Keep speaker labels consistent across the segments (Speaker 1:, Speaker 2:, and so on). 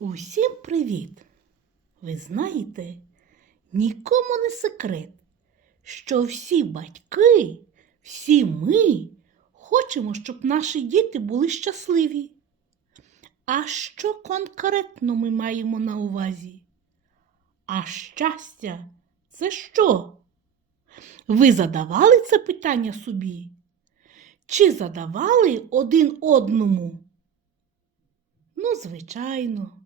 Speaker 1: Усім привіт! Ви знаєте, нікому не секрет, що всі батьки, всі ми хочемо, щоб наші діти були щасливі. А що конкретно ми маємо на увазі? А щастя це що? Ви задавали це питання собі? Чи задавали один одному? Ну, звичайно,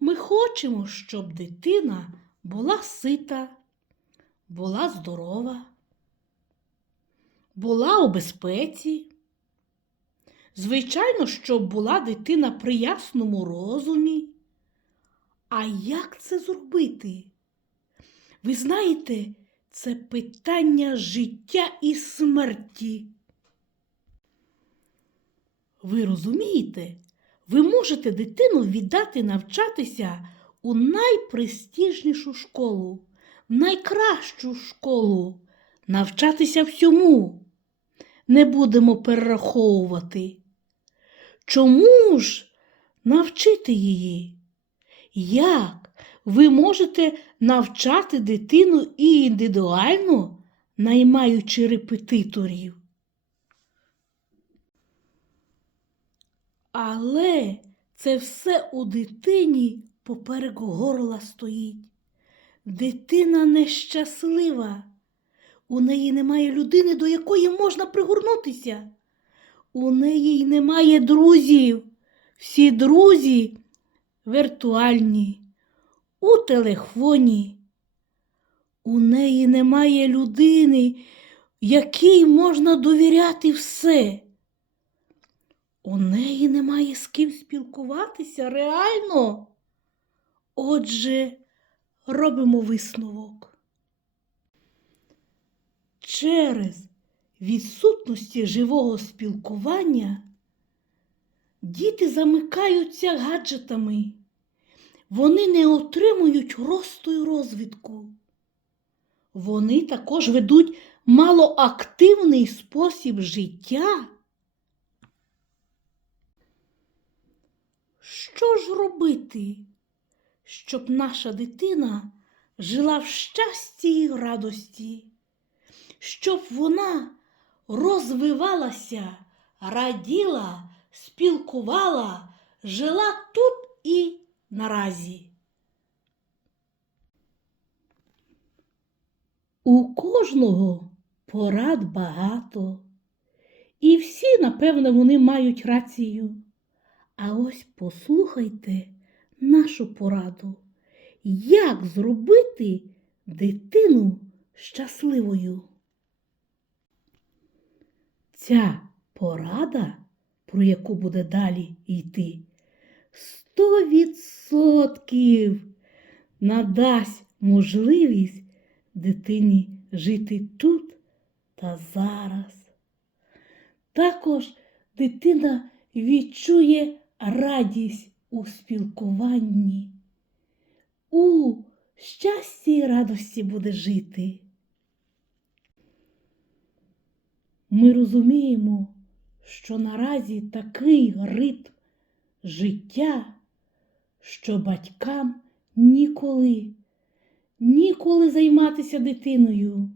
Speaker 1: ми хочемо, щоб дитина була сита, була здорова, була у безпеці. Звичайно, щоб була дитина при ясному розумі. А як це зробити? Ви знаєте, це питання життя і смерті. Ви розумієте? Ви можете дитину віддати навчатися у найпрестижнішу школу, найкращу школу, навчатися всьому. Не будемо перераховувати. Чому ж навчити її? Як ви можете навчати дитину і індивідуально, наймаючи репетиторів? Але це все у дитині поперек горла стоїть. Дитина нещаслива. У неї немає людини, до якої можна пригорнутися. У неї й немає друзів. Всі друзі віртуальні, у телефоні. У неї немає людини, якій можна довіряти все. У неї немає з ким спілкуватися реально. Отже, робимо висновок. Через відсутності живого спілкування діти замикаються гаджетами. Вони не отримують росту і розвитку. Вони також ведуть малоактивний спосіб життя. Що ж робити, щоб наша дитина жила в щасті і радості, щоб вона розвивалася, раділа, спілкувала, жила тут і наразі? У кожного порад багато, і всі, напевно, вони мають рацію. А ось послухайте нашу пораду, як зробити дитину щасливою. Ця порада, про яку буде далі йти, сто відсотків надасть можливість дитині жити тут та зараз. Також дитина відчує радість у спілкуванні, у щасті і радості буде жити. Ми розуміємо, що наразі такий ритм життя, що батькам ніколи, ніколи займатися дитиною,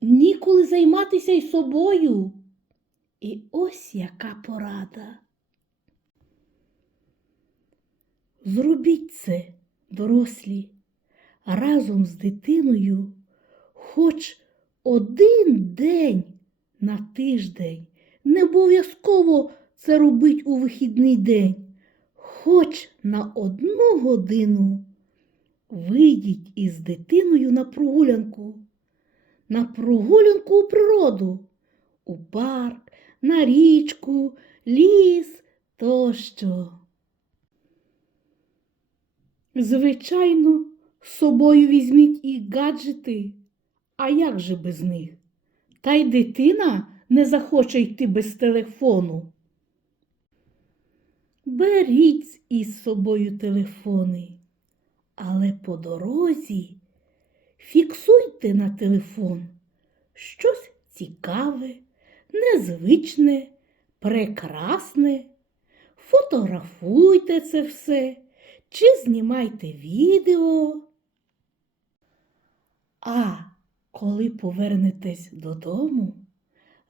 Speaker 1: ніколи займатися й собою. І ось яка порада. Зробіть це, дорослі, разом з дитиною хоч один день на тиждень. Не обов'язково це робить у вихідний день. Хоч на одну годину вийдіть із дитиною на прогулянку, на прогулянку у природу, у парк, на річку, ліс тощо. Звичайно, з собою візьміть і гаджети. А як же без них? Та й дитина не захоче йти без телефону. Беріть із собою телефони, але по дорозі фіксуйте на телефон щось цікаве, незвичне, прекрасне. Фотографуйте це все, чи знімайте відео. А коли повернетесь додому,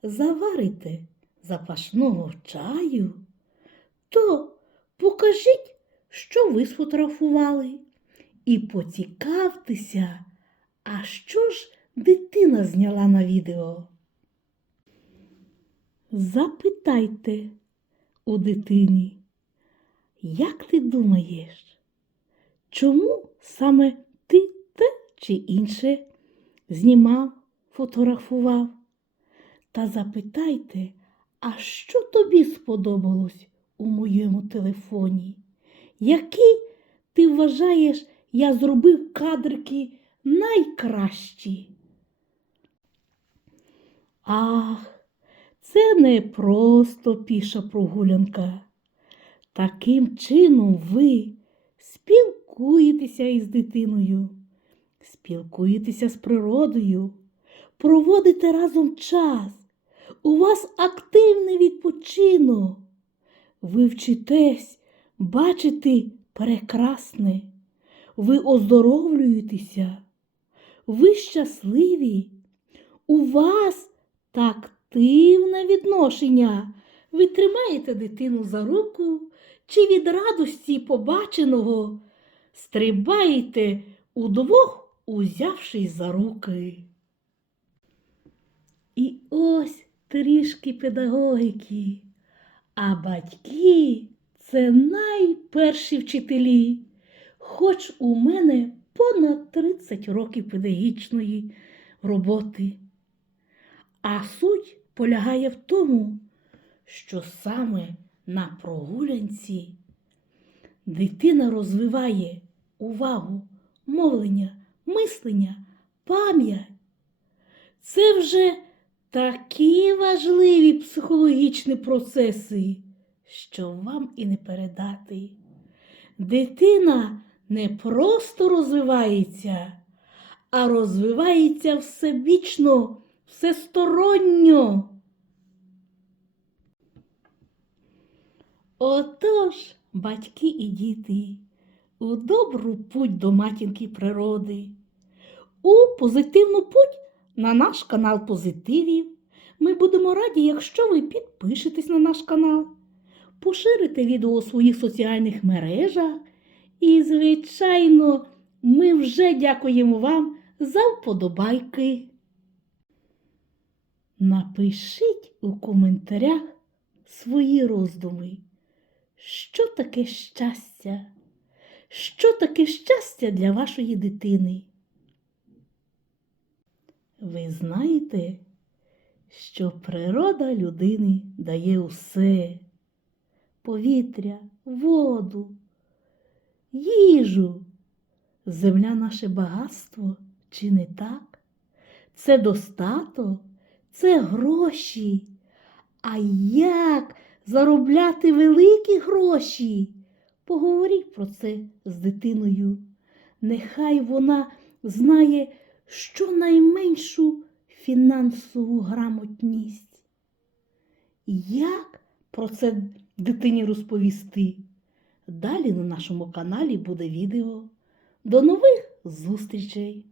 Speaker 1: заварите запашного чаю, то покажіть, що ви сфотографували, і поцікавтеся, а що ж дитина зняла на відео. Запитайте у дитині, як ти думаєш, чому саме ти те чи інше знімав, фотографував? Та запитайте, а що тобі сподобалось у моєму телефоні? Які ти вважаєш, я зробив кадрики найкращі? Ах, це не просто піша прогулянка. Таким чином ви спілкуєтеся із дитиною, спілкуєтеся з природою, проводите разом час. У вас активний відпочинок. Ви вчитесь бачити прекрасне, ви оздоровлюєтеся, ви щасливі, у вас тактивне відношення. Ви тримаєте дитину за руку чи від радості побаченого стрибаєте удвох, узявшись за руки. І ось трішки педагогіки, а батьки це найперші вчителі, хоч у мене понад 30 років педагогічної роботи. А суть полягає в тому, що саме на прогулянці дитина розвиває увагу, мовлення, мислення, пам'ять. Це вже такі важливі психологічні процеси, що вам і не передати. Дитина не просто розвивається, а розвивається всебічно, всесторонньо. Отож, батьки і діти, у добру путь до матінки природи, у позитивну путь на наш канал позитивів. Ми будемо раді, якщо ви підпишетесь на наш канал, поширите відео у своїх соціальних мережах. І, звичайно, ми вже дякуємо вам за вподобайки. Напишіть у коментарях свої роздуми. Що таке щастя? Що таке щастя для вашої дитини? Ви знаєте, що природа людини дає усе повітря, воду, їжу. Земля наше багатство, чи не так? Це достаток, це гроші. А як заробляти великі гроші? Поговоріть про це з дитиною. Нехай вона знає щонайменшу фінансову грамотність. Як про це дитині розповісти? Далі на нашому каналі буде відео. До нових зустрічей!